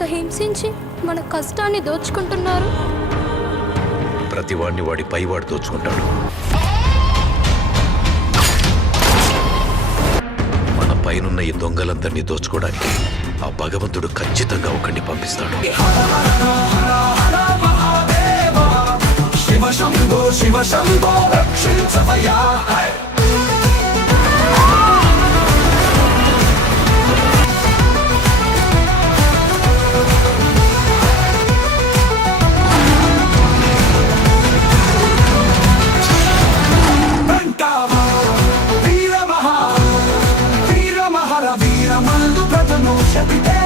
ఇంత హింసించి మన కష్టాన్ని దోచుకుంటున్నారు. ప్రతివాడిని వాడి పైవాడు దోచుకుంటాడు. మన పైనున్న ఈ దొంగలందరినీ దోచుకోవడానికి ఆ భగవంతుడు ఖచ్చితంగా ఒకరిని పంపిస్తాడు. శివ శంభో శివ శంభో రక్షించవయ్యా. వీర మహర వీర మందు ప్రతను శబితే